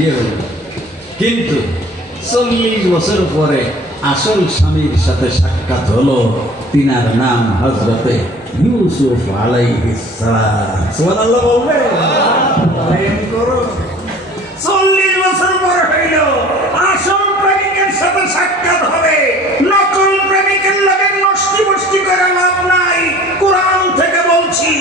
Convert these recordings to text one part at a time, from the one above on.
বিয়ে হলো, কিন্তু 40 বছর পরে আসল স্বামীর সাথে সাক্ষাৎ হলো। তিনার নাম হযরতে ইউসুফ আলাইহিস সালাম। সুবহানাল্লাহ বলবে। 40 বছর পর হইল আসল প্রেমিকের সাথে সাক্ষাৎ হবে। নকল প্রেমিকের লগে নষ্টি বষ্টি করে লাভ নাই, কোরআন থেকে বলছি।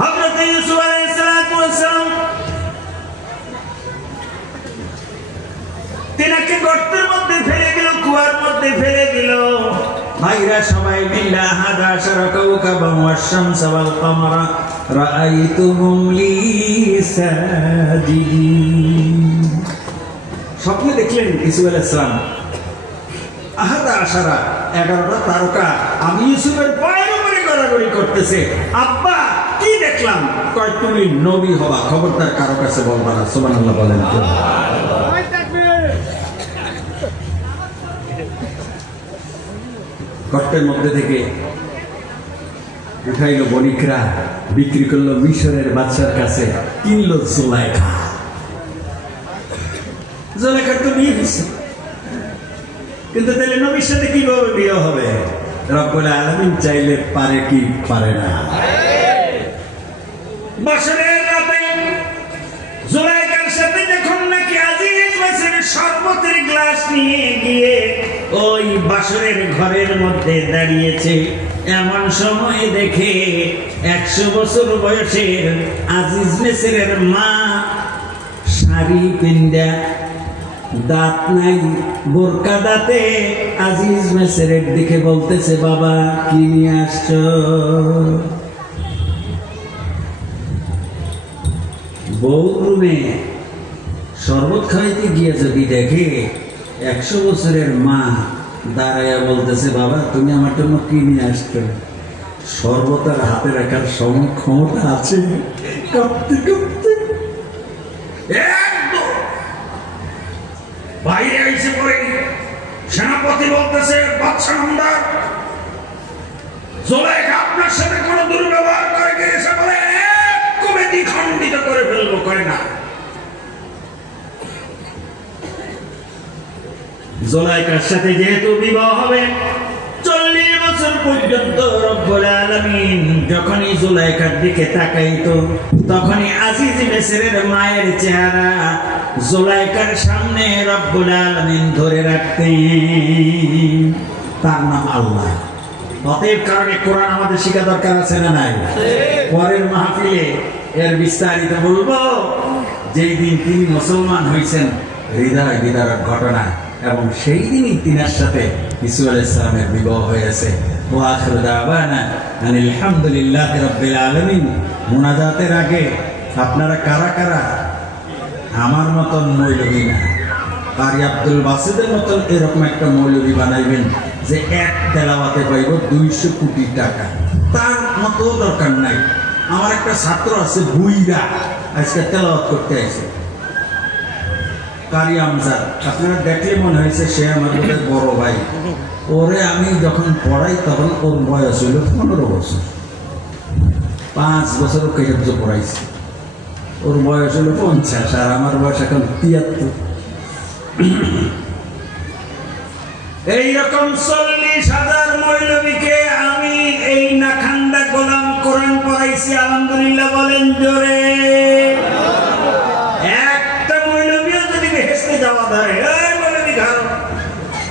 হযরত ইউসুফ আলাইহিস সালাম তিনাকে গর্তের মধ্যে ফেলে দিল, কুয়ার মধ্যে ফেলে দিল। ভাইরা সবাই মিল্লা হাদা শারাকাউকা ওয়াশ-শামস ওয়াল কমারা রাআইতুহুম লি সাজিদিন। স্বপ্নে দেখলেন ইউসুফ আলাইহিস সালাম আহাদা আশারা 11টা তারকা আমি ইউসুফের পায়ের উপরে গড়াগড়ি করতেছে। আব্বা কি দেখলাম? কয় তুমি নবী হবা, খবরদার কারো কাছে বলবা না। সুবহানাল্লাহ বলেন। গর্তের মধ্যে থেকে উঠাইল বণিকরা, বিক্রি করলো মিশরের বাদশার কাছে, কিনলো জুলাইখা। জুলাইখার তো বিয়ে হয়েছে, কিন্তু তাহলে নবীর সাথে কিভাবে বিয়ে হবে? রব্বুল আলামিন চাইলে পারে কি পারে না? বছরের রাতে জুলাইখার সাথে যখন নাকি আজিজ মিসরের শরবতের গ্লাস নিয়ে গিয়ে ওই বাসরের ঘরের মধ্যে দাঁড়িয়েছে, এমন সময় দেখে 100 বছর বয়সের আজিজ মিসরের মা শাড়ি পিন্দা, দাঁত নাই, বোরকা দাঁতে আজিজ মিসরের দিকে বলতেছে, বাবা কি নিয়ে আসছো? বউ রুমে শরবত খাইতে গিয়ে যদি দেখে 100 বছরের মা দাঁড়াইয়া বলতেছে, বাবা তুমি আমার জন্য কি নিয়ে আসছো? শরবতের হাতে রাখার ক্ষমতা আছে? কাঁপতে কাঁপতে বাইরে এসে পড়ে সেনাপতি বলতেছে, বাদশা নামদার, জুলাইখা আপনার সাথে কোনো দুর্ব্যবহার করে গিয়েছে বলে একবারে দ্বিখণ্ডিত করে ফেলবো। করে না, জুলাইখার সাথে যেহেতু বিবাহ হবে 40 বছর পর্যন্ত রব্বুল আলামিন যখনই জুলাইখার দিকে তাকাইতো, তখনই আজিজ মিসরের মায়ের চেহারা জুলাইখার সামনে রব্বুল আলামিন ধরে রাখতেন। তার নাম আল্লাহ। অতএব কারণে কোরআন আমাদের শিক্ষা দরকার আছে না নাই? পরের মাহফিলে এর বিস্তারিত বলবো। যেই দিন তিনি মুসলমান হয়েছেন, হৃদয় বিদারক ঘটনা, এবং সেই দিনই তিনার সাথে ইসু আলাইহিস সালামের বিবাহ হয়েছে। ওয়া আখিরু দাওয়ানা আনিল হামদুলিল্লাহি রাব্বিল আলামিন। মুনাজাতের আগে আপনারা কারা কারা আমার মতন মৌলবী না, কারি আব্দুল বাসিদের মতন এরকম একটা মৌলবী বানাইবেন যে এক তেলাওয়াতে পাইব 200 কোটি টাকা? তার মতো দরকার নাই। আমার একটা ছাত্র আছে বুইরা, আজকে তেলাওয়াত করতে আসে, কারি আমজাদ। আপনারা দেখলে মনে হয়েছে সে আমাদের বড় ভাই। ওরে আমি যখন পড়াই তখন ওর বয়স হইল 15 বছর। 5 বছর ওকে হেফজ পড়াইছি। ওর বয়স হলো 50 আর আমার বয়স এখন 73। এইরকম 40,000 মৌলবীকে আমি এই নাখান্দা গোলাম কোরআন পড়াইছি। আলহামদুলিল্লাহ বলেন জোরে। একটা মৌলবীও যদি বেহেশতে যাওয়া ধরে, এই মৌলবী ধরো,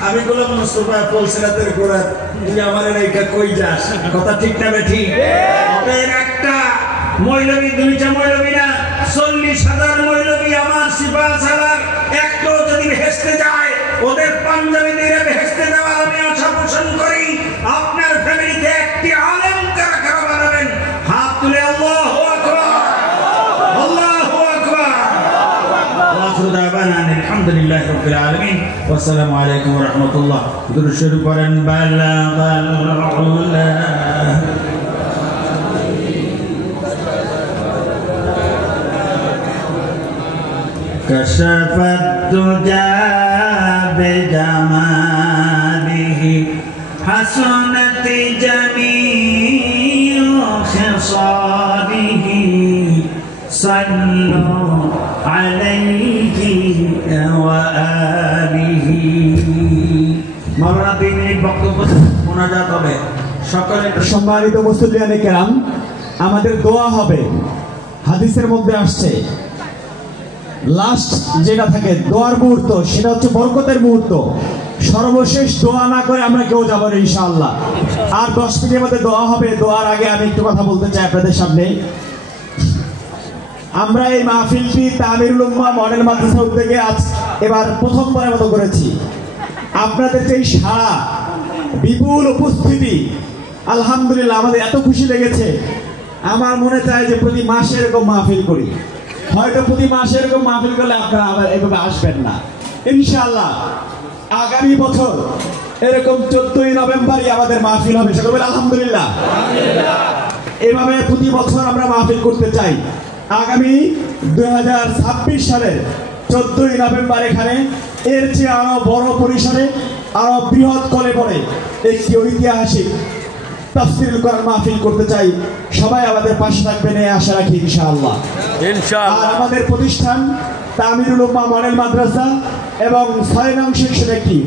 আমি গোলাম মুস্তাফা ফুলসিরাতের গোড়া, তুই আমার রেখা কই যাস? কথা ঠিক না বেঠিক? ওদের একটা মৌলবী, 2টা মৌলবী না, 40,000 মৌলবী আমার সিপাহ সালার একটাও যদি বেহেশতে যায়, ওদের পাঞ্জাবি দিয়ে বেহেশতে যাওয়া আমি আশা পোষণ করি। আপনার ফ্যামিলিতে একটি আলেম কারা কারা বানাবেন? হাত তুলে আল্লাহু আকবার, আল্লাহু আকবার। আখিরু দাওয়ানা আলহামদুলিল্লাহি রাব্বিল আলামিন। আসসালামু আলাইকুম ওয়া রাহমাতুল্লাহ। দুরূদ শরীফ পড়েন। বালাগাল উলা كشفت الدجى بجماله حسنت جميع خصاله صلوا عليه وآله মাওলানা 2 মিনিট বক্তব্য মোনাজাত হবে সকলে। সম্মানিত মুসল্লিয়ানে কেরাম, আমাদের দোয়া হবে। হাদিসের মধ্যে আসছে লাস্ট যেটা থাকে দোয়ার মুহূর্ত, সেটা হচ্ছে বরকতের মুহূর্ত। সর্বশেষ দোয়া না করে আমরা কেউ যাবো না ইনশাআল্লাহ। আর 10 মিনিটের মধ্যে দোয়া হবে। দোয়ার আগে আমি একটু কথা বলতে চাই আপনাদের সামনে। আমরা এই মাহফিলটি তামিরুল উম্মাহ মডেল মাদ্রাসা উদ্যোগে আজ এবার প্রথমবারের মতো করেছি। আপনাদের যে সারা বিপুল উপস্থিতি, আলহামদুলিল্লাহ আমাদের এত খুশি লেগেছে। আমার মনে চায় যে প্রতি মাসে এরকম মাহফিল করি। হয়তো প্রতি মাসে এরকম মাহফিল করলে আপনারা আবার এভাবে আসবেন না ইনশাআল্লাহ। আগামী বছর এরকম 14ই নভেম্বরই আমাদের মাহফিল হবে। সকলে বলেন আলহামদুলিল্লাহ। এভাবে প্রতি বছর আমরা মাহফিল করতে চাই। আগামী 2026 সালের 14ই নভেম্বর এখানে এর চেয়ে আরো বড় পরিসরে, আরো বৃহৎ কলেবরে একটি ঐতিহাসিক তাফসীরুল কোরআন মাহফিল করতে চাই। সবাই আমাদের পাশে থাকবেন এই আশা রাখি ইনশাআল্লাহ। আর আমাদের প্রতিষ্ঠান তামিরুল উম্মাহ মডেল মাদ্রাসা এবং 6 নং সেকশন একটি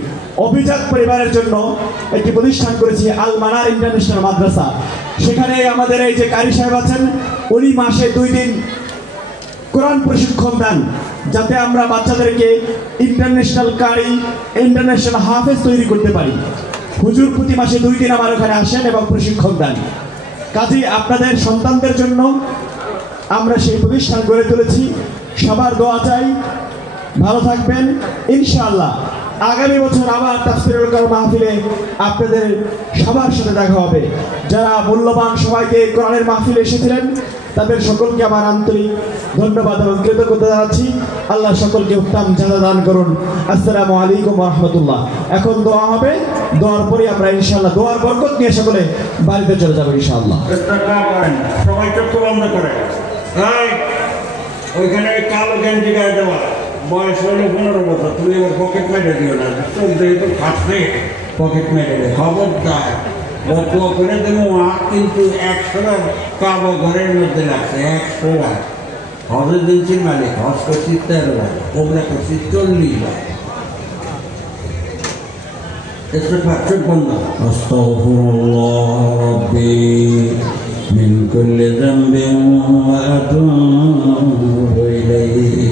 অভিজাত পরিবারের জন্য একটি প্রতিষ্ঠান করেছি, আল মানার ইন্টারন্যাশনাল মাদ্রাসা। সেখানে আমাদের এই যে কারি সাহেব আছেন, উনি মাসে 2 দিন কোরআন প্রশিক্ষণ দেন, যাতে আমরা বাচ্চাদেরকে ইন্টারন্যাশনাল কারি, ইন্টারন্যাশনাল হাফেজ তৈরি করতে পারি। হুজুর প্রতি মাসে 2 দিন আমার ওখানে আসেন এবং প্রশিক্ষণ দেন। কাজেই আপনাদের সন্তানদের জন্য আমরা সেই প্রতিষ্ঠান গড়ে তুলেছি। সবার দোয়া চাই, ভালো থাকবেন ইনশাআল্লাহ। আগামী বছর আবার তাফসীরুল কোরআন মাহফিলে আপনাদের সবার সাথে দেখা হবে। যারা মূল্যবান সবাইকে কোরআনের মাহফিলে এসেছিলেন তাদের সকলকে আমার আন্তরিক ধন্যবাদ এবং কৃতজ্ঞতা জানাচ্ছি। আল্লাহ সকলকে উত্তম জাযা দান করুন। আসসালামু আলাইকুম ওয়া রাহমাতুল্লাহ। এখন দোয়া হবে, দোয়ার পরে আমরা ইনশাআল্লাহ দোয়ার বরকত নিয়ে সকলে বাড়িতে চলে যাব ইনশাআল্লাহ। সবাই চোখ বন্ধ করে ওইখানে কালো গেঞ্জি গায়ে দেওয়া, বয়স হলো 15 বছর। তুমি এবার পকেট মেরে দিও না, চলতে ফাঁসতে পকেট মেরে দেয়। খবরদার বকুয়া করে দেবো। কিন্তু 100 কাবো ঘরের মধ্যে লাগছে, 100 হজের দিনছির মালিক। হজ করছি 13 বার, ওমরা করছি 40 বার। চোখ বন্ধ। আস্তাগফিরুল্লাহ রাব্বি মিন কুল্লি যামবিন ওয়া আতুবু ইলাইহি।